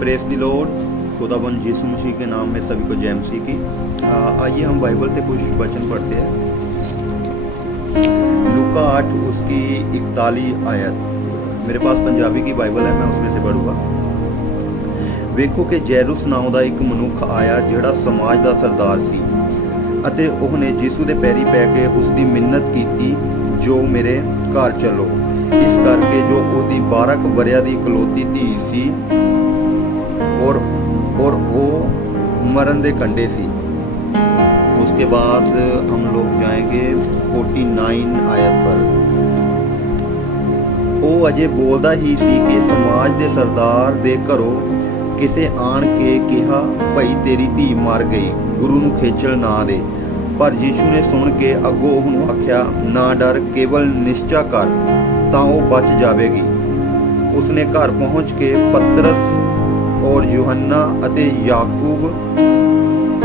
Praise the Lord. खुदाबंद यीशु मसीह के नाम में सभी को जय मसीह की। आइए हम बाइबल से कुछ वचन पढ़ते हैं। लूका 8 उसकी 41 आयत। मेरे पास पंजाबी की बाइबल है, मैं उसमें से पढ़ूंगा। ਵੇਖੋ ਕਿ ਜੈਰੂਸ ਨਾਮ ਦਾ ਇੱਕ ਮਨੁੱਖ ਆਇਆ ਜਿਹੜਾ ਸਮਾਜ ਦਾ ਸਰਦਾਰ ਸੀ ਅਤੇ ਉਹਨੇ ਯੀਸ਼ੂ ਦੇ ਪੈਰੀ ਪੈ ਕੇ ਉਸ ਦੀ ਮਿੰਨਤ ਕੀਤੀ ਜੋ ਮੇਰੇ ਘਰ ਚਲੋ। ਇਸ ਕਰਕੇ ਜੋ ਉਹਦੀ 12 ਵਰਿਆਂ ਦੀ ਇਕਲੌਤੀ ਧੀ ਸੀ और वो मरण दे कंडे सी। उसके बाद हम लोग जाएंगे 49 आयत पर। वो अजे बोलदा ही सी कि समाज दे सरदार दे घरों किसे आण के कहा भाई तेरी धी मर गई, गुरु नूं खेचल ना दे। पर यीशु ने सुन के अगों उहनूं आख्या ना डर, केवल निश्चा कर तां वो बच जावेगी। उसने घर पहुँच के पतरस और यूहन्ना ਅਤੇ याकूब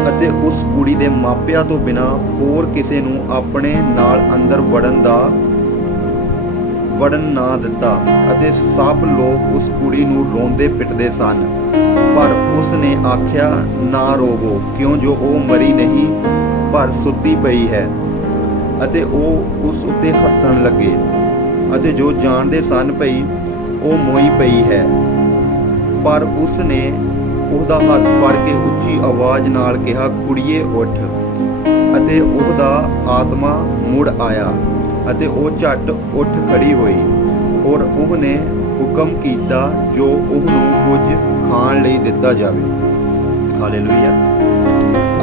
ਅਤੇ ਉਸ ਕੁੜੀ ਦੇ ਮਾਪਿਆਂ ਤੋਂ ਬਿਨਾਂ ਹੋਰ ਕਿਸੇ ਨੂੰ ਆਪਣੇ ਨਾਲ ਅੰਦਰ ਵੜਨ ਨਾ ਦਿੱਤਾ ਅਤੇ ਸਭ ਲੋਕ ਉਸ ਕੁੜੀ ਨੂੰ ਰੋਂਦੇ ਪਿੱਟਦੇ ਸਨ। ਪਰ ਉਸ ਨੇ ਆਖਿਆ ਨਾ ਰੋਵੋ, ਕਿਉਂ ਜੋ ਉਹ ਮਰੀ ਨਹੀਂ ਪਰ ਸੁੱਤੀ ਪਈ ਹੈ। ਅਤੇ ਉਹ ਉਸ ਉੱਤੇ ਹੱਸਣ ਲੱਗੇ ਅਤੇ ਜੋ ਜਾਣਦੇ ਸਨ ਭਈ ਉਹ ਮੋਈ ਪਈ ਹੈ। पर उसने ਉਹਦਾ ਹੱਥ ਫੜ ਕੇ ਉੱਚੀ ਆਵਾਜ਼ ਨਾਲ ਕਿਹਾ ਕੁੜੀਏ ਉੱਠ। ਅਤੇ ਉਹਦਾ ਆਤਮਾ ਮੁੜ ਆਇਆ ਅਤੇ ਉਹ ਝੱਟ ਉੱਠ ਖੜੀ ਹੋਈ ਔਰ ਉਹਨੇ ਹੁਕਮ ਕੀਤਾ ਜੋ ਉਹਨੂੰ ਕੁਝ ਖਾਣ ਲਈ ਦਿੱਤਾ ਜਾਵੇ। हालेलुया।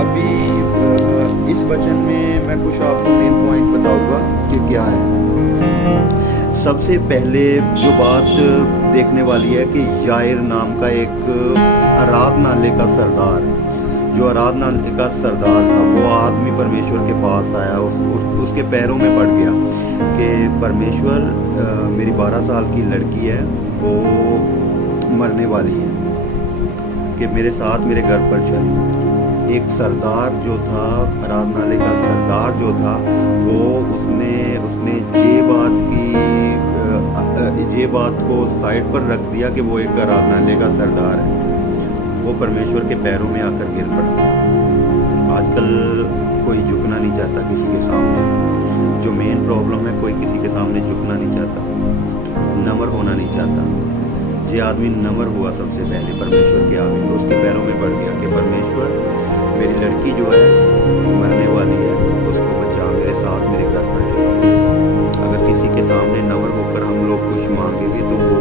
अभी इस वचन में मैं कुछ आपको मेन पॉइंट बताऊंगा कि क्या है। सबसे पहले जो बात देखने वाली है कि यायर नाम का एक आराधनालय का सरदार, जो आराधनालय का सरदार था, वो आदमी परमेश्वर के पास आया, उसके पैरों में पड़ गया कि परमेश्वर मेरी 12 साल की लड़की है, वो मरने वाली है, कि मेरे साथ मेरे घर पर चल। एक सरदार जो था, आराधनालय का सरदार जो था, वो उसने ये बात को साइड पर रख दिया कि वो एक आराधनालय का सरदार है। वो परमेश्वर के पैरों में आकर गिर पड़ा। आजकल कोई झुकना नहीं चाहता किसी के सामने। जो मेन प्रॉब्लम है, कोई किसी के सामने झुकना नहीं चाहता, नम्र होना नहीं चाहता। ये आदमी नम्र हुआ सबसे पहले परमेश्वर के आगे, तो उसके पैरों में पड़ गया कि परमेश्वर मेरी लड़की जो है मरने वाली है, उसको बचा, मेरे साथ मेरे घर पर चलो। अगर किसी के सामने नम्र होकर हम लोग कुछ मांगेंगे तो वो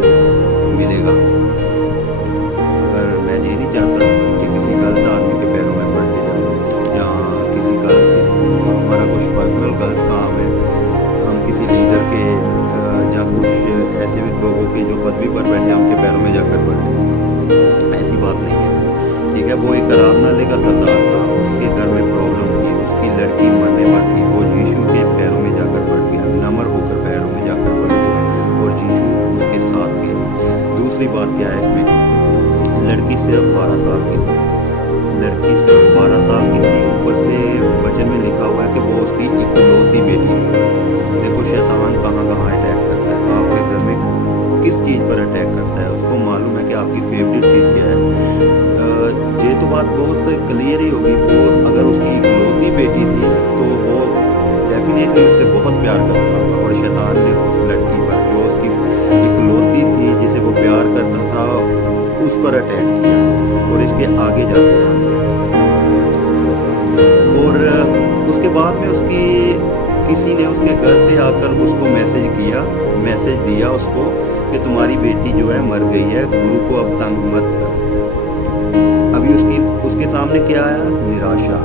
मिलेगा। अगर मैं ये नहीं चाहता कि किसी गलत आदमी के पैरों में पड़ के जाऊँ, जहाँ हमारा कुछ पर्सनल गलत काम है, हम किसी लीडर के या कुछ ऐसे भी लोगों के जो पदवी पर बैठे हैं उनके पैरों में जाकर पड़े, ऐसी बात नहीं है। ठीक है, वो एक आराधनालय का सरदार था, उसके घर में प्रॉब्लम थी, उसकी लड़की मरने पर थी, वो यीशु के पैरों में जाकर पड़ गया, नम्र होकर पैरों में जाकर पड़ गया और यीशु उसके साथ गया। दूसरी बात क्या है इसमें, लड़की सिर्फ 12 साल की थी, लड़की सिर्फ 12 साल की थी। ऊपर से वचन में लिखा हुआ है कि वो उसकी इकलौती बेटी थी। देखो शैतान कहाँ कहाँ अटैक करता है, आपके घर में किस चीज़ पर अटैक करता है, उसको मालूम है कि आपकी फेवरेट चीज़ क्या है। ये तो बात बहुत क्लियर ही होगी। वो अगर उसकी इकलौती बेटी थी तो वो डेफिनेटली उससे बहुत प्यार करता होगा, और शैतान ने उस लड़की पर जो उसकी इकलौती थी, जिसे वो प्यार करता था, उस पर अटैक किया। और इसके आगे जाते हैं हम लोग, और उसके बाद में उसकी किसी ने उसके घर से आकर उसको मैसेज दिया उसको कि तुम्हारी बेटी जो है मर गई है, गुरु को अब तंग मत कर। अभी उसके सामने क्या आया, निराशा।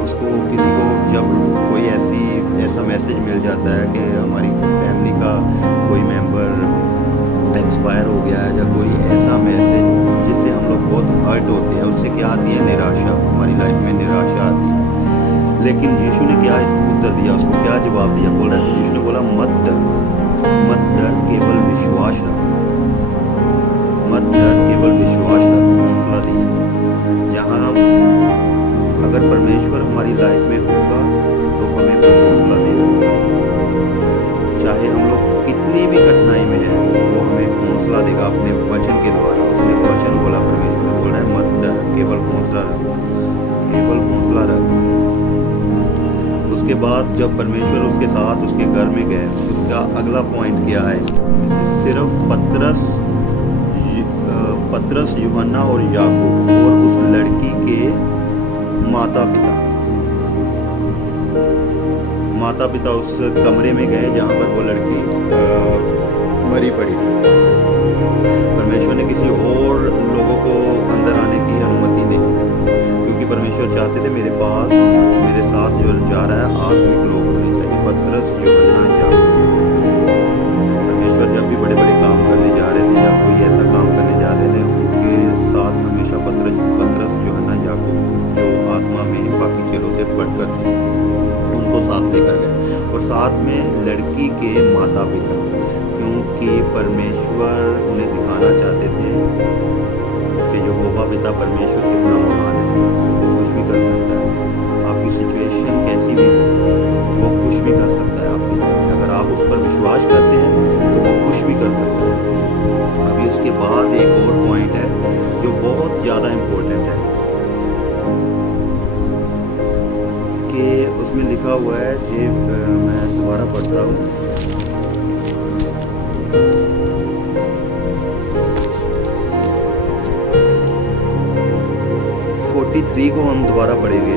उसको किसी को जब कोई ऐसा मैसेज मिल जाता है कि हमारी फैमिली का कोई मेंबर एक्सपायर हो गया है, या कोई ऐसा मैसेज जिससे हम लोग बहुत हर्ट होते हैं, उससे क्या आती है, निराशा। हमारी लाइफ में निराशा आती है। लेकिन यीशु ने क्या उत्तर दिया, उसको क्या जवाब दिया? बोल रहा है, यीशु ने बोला मत डर, केवल विश्वास रख, मत डर, केवल विश्वास रख, हौसला दिया। यहाँ अगर परमेश्वर हमारी लाइफ में होगा तो हमें हौसला देगा। चाहे हम लोग कितनी भी कठिनाई में हैं, वो हमें हौसला देगा अपने वचन के द्वारा। उसने वचन बोला परमेश्वर बाद जब परमेश्वर उसके साथ उसके घर में गए, उसका अगला पॉइंट क्या है? सिर्फ पतरस, यूहन्ना और याकूब और उस लड़की के माता पिता उस कमरे में गए जहाँ पर वो लड़की मरी पड़ी थी। परमेश्वर ने किसी और लोगों को अंदर आने की अनुमति नहीं दी, क्योंकि परमेश्वर चाहते थे मेरे साथ जो जा रहा है आत्मिक लोग होने चाहिए। पतरस, यूहन्ना, याकूब। परमेश्वर जब भी बड़े बड़े काम करने जा रहे थे, जब कोई ऐसा काम करने जा रहे थे, उनके साथ हमेशा पतरस, यूहन्ना, याकूब जो आत्मा में बाकी चेलों से बढ़कर थे, उनको साथ लेकर गए। और साथ में लड़की के माता पिता, क्योंकि परमेश्वर उन्हें दिखाना चाहते थे कि यहोवा पिता परमेश्वर कितना महान है, वो कुछ भी कर सकता है। आपकी सिचुएशन कैसी भी हो, वो कुछ भी कर सकता है आपकी लाइफ। अगर आप उस पर विश्वास करते हैं तो वो कुछ भी कर सकता है। अभी उसके बाद एक और पॉइंट है जो बहुत ज़्यादा इम्पोर्टेंट है, कि उसमें लिखा हुआ है कि मैं दोबारा पढ़ता हूँ। को हम दोबारा पढ़ेंगे।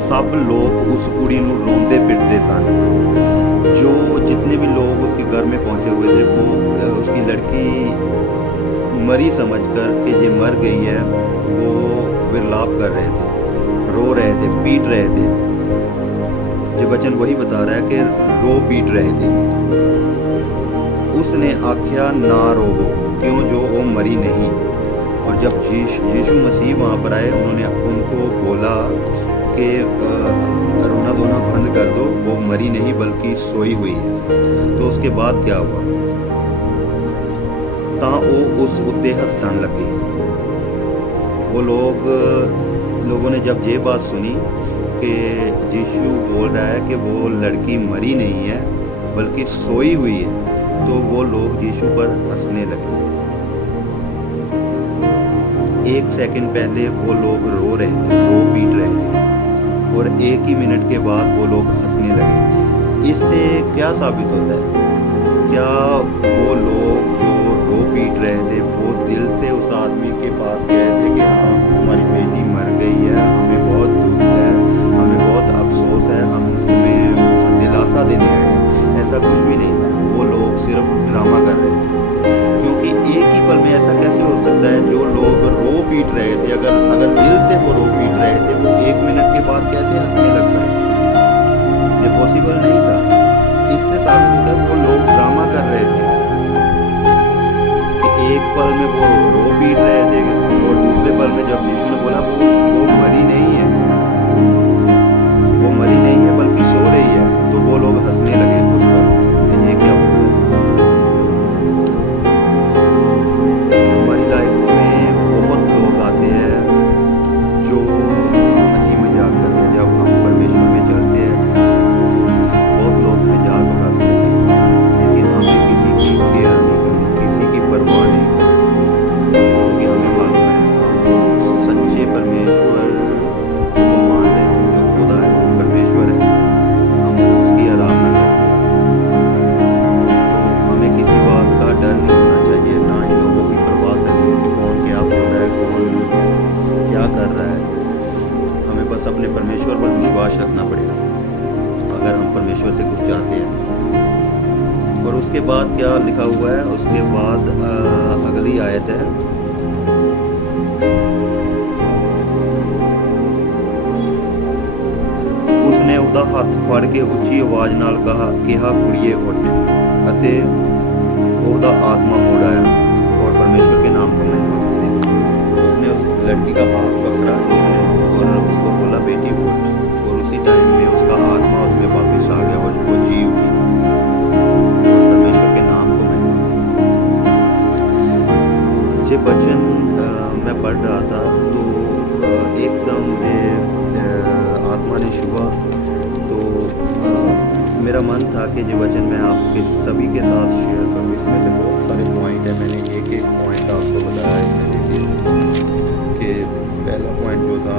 सब लोग उस कुड़ी नूं रोंदे पिटदे सन। जो जितने भी लोग उसके घर में पहुंचे हुए थे, वो उसकी लड़की मरी समझकर कि ये मर गई है, वो विलाप कर रहे थे, रो रहे थे, पीट रहे थे। ये वचन वही बता रहा है कि रो पीट रहे थे। उसने आख्या ना रोवो, क्यों जो वो मरी नहीं। और जब यीशु मसीह वहाँ पर आए, उन्होंने उनको बोला कि रोना धोना बंद कर दो, वो मरी नहीं बल्कि सोई हुई है। तो उसके बाद क्या हुआ? तां वो उस उत्ते हसन लगे। वो लोगों ने जब ये बात सुनी कि यीशु बोल रहा है कि वो लड़की मरी नहीं है बल्कि सोई हुई है, तो वो लोग यीशु पर हंसने लगे। एक सेकंड पहले वो लोग रो रहे थे, रो पीट रहे थे, और एक ही मिनट के बाद वो लोग हंसने लगे। इससे क्या साबित होता है? क्या वो लोग जो रो पीट रहे थे, वो दिल से उस आदमी के पास गए थे कि हाँ हमारी बेटी मर गई है, हमें बहुत दुख है, हमें बहुत अफसोस है, हम तुम्हें दिलासा देने आए हैं? ऐसा कुछ भी नहीं था। वो लोग सिर्फ ड्रामा कर रहे थे, क्योंकि एक ही पल में ऐसा कैसे हो सकता है? जो लोग रो पीट रहे थे, अगर दिल से वो रो पीट रहे थे, वो एक मिनट के बाद कैसे हंसने लग गए? ये पॉसिबल नहीं था। इससे साबित होता है वो लोग ड्रामा कर रहे थे कि एक पल में वो रो पीट रहे थे और दूसरे पल में जब यीशु ने बोला वो मरी नहीं है, वो मरी नहीं है बल्कि सो रही है, तो वो लोग हंसने लगे उस पर। ये क्या बोल रहे हैं? हमारी लाइफ में बहुत लोग आते हैं जो हंसी मजाक करते हैं। जब हम परमेश्वर में चलते हैं, बहुत लोग मजाक उड़ाते हैं, लेकिन हमें किसी की केयर नहीं करनी, किसी की परवाह नहीं करनी, क्योंकि हमें मालूम है हम सच्चे परमेश्वर को मान रहे हैं, जो खुदा है, जो परमेश्वर है, हम उसकी आराधना करते हैं। तो हमें किसी बात का डर नहीं होना चाहिए, ना ही लोगों की परवाह करनी है कि कौन क्या बोल रहा है, कौन क्या कर रहा है। हमें बस अपने परमेश्वर पर विश्वास रखना पड़ेगा अगर हम परमेश्वर से कुछ चाहते हैं। और उसके बाद क्या लिखा हुआ है? उसके बाद अगली आयत है, उसने उदा हथ फड़ के उच्ची आवाज नाल कहा कुड़िए उठ, अते ओदा आत्मा मुड़ आया। और परमेश्वर के नाम को महिमा मिले। उसने उस लड़की का हाथ पकड़ा जिसने, और उसको बोला बेटी उठ, और उसी टाइम में उसका आत्मा उसमें वापस आ गया और वो जी उठी। और परमेश्वर के नाम को महिमा मिले। ये वचन मैं पढ़ रहा था तो एकदम मुझे आत्मा ने छुआ। तो मेरा मन था कि ये वचन मैं आपके सभी के साथ शेयर करूँ। इसमें से बहुत सारे पॉइंट हैं, मैंने एक एक पॉइंट आपको बताया। इसमें देखिए कि पहला पॉइंट जो था,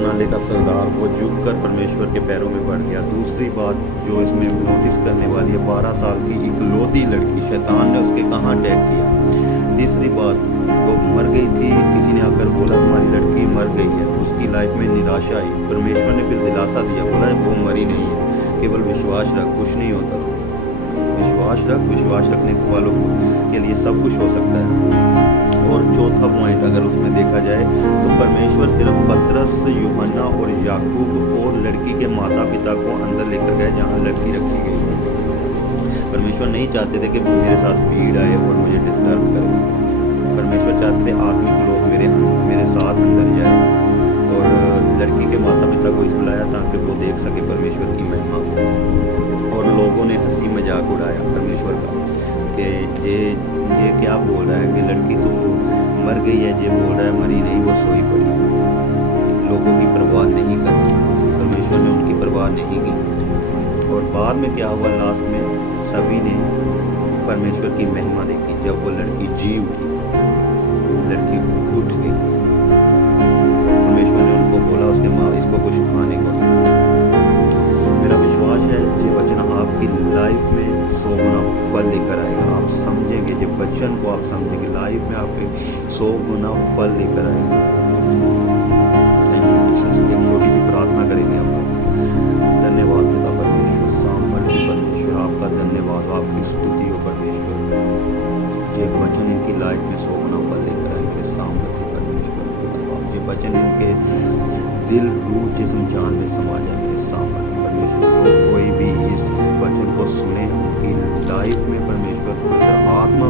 आराधनालय का सरदार वो झुककर परमेश्वर के पैरों में पड़ गया। दूसरी बात जो इसमें नोटिस करने वाली है, 12 साल की इकलौती लड़की, शैतान ने उसके कहाँ अटैक किया। तीसरी बात, वो मर गई थी, किसी ने आकर बोला तुम्हारी लड़की मर गई है, उसकी लाइफ में निराशा आई। परमेश्वर ने फिर दिलासा दिया, बोला वो मरी नहीं है, केवल विश्वास रख, कुछ नहीं होता। विश्वास रख, विश्वास रखने वालों के लिए सब कुछ हो सकता है। और चौथा पॉइंट अगर उसमें देखा जाए तो परमेश्वर सिर्फ पतरस, यूहन्ना और याकूब और लड़की के माता पिता को अंदर लेकर गए जहाँ लड़की रखी गई है। परमेश्वर नहीं चाहते थे कि मेरे साथ भीड़ आए और मुझे डिस्टर्ब करे। परमेश्वर चाहते थे आत्मिक लोग मेरे साथ अंदर जाए। और लड़की के माता पिता को इस बुलाया ताकि वो देख सके परमेश्वर की महिमा। और लोगों ने हंसी मजाक उड़ाया परमेश्वर का कि ये क्या बोल रहा है कि लड़की तो मर गई है, ये बोल रहा है मरी नहीं, वो सोई पड़ी। लोगों की परवाह नहीं करती, परमेश्वर ने उनकी परवाह नहीं की। और बाद में क्या हुआ, लास्ट में सभी ने परमेश्वर की महिमा देखी जब वो लड़की जी उठी, लड़की उठ गई। परमेश्वर ने उनको बोला उसके माँ इसको कुछ खाने को। मेरा विश्वास है ये वचन आपकी लाइफ में 100 गुना फल लेकर आएगा। आप समझेंगे, जब वचन को आप समझेंगे लाइफ में आपके 100 गुना फल लेकर आएगा। Thank you Jesus. एक छोटी सी प्रार्थना करेंगे हम लोग। धन्यवाद पिता परमेश्वर, सामर्थ्य परमेश्वर, आपका धन्यवाद, आपकी स्तुति हो परमेश्वर। ये वचन इनकी लाइफ में 100 गुना फल लेकर आएंगे। सामर्थ्य परमेश्वर, ये वचन इनके दिल, रूह, जिस्म, जान में समा जाएंगे। सामर्थ्य परमेश्वर, जो कोई भी इस वचन को सुने उनकी लाइफ में परमेश्वर पवित्र आत्मा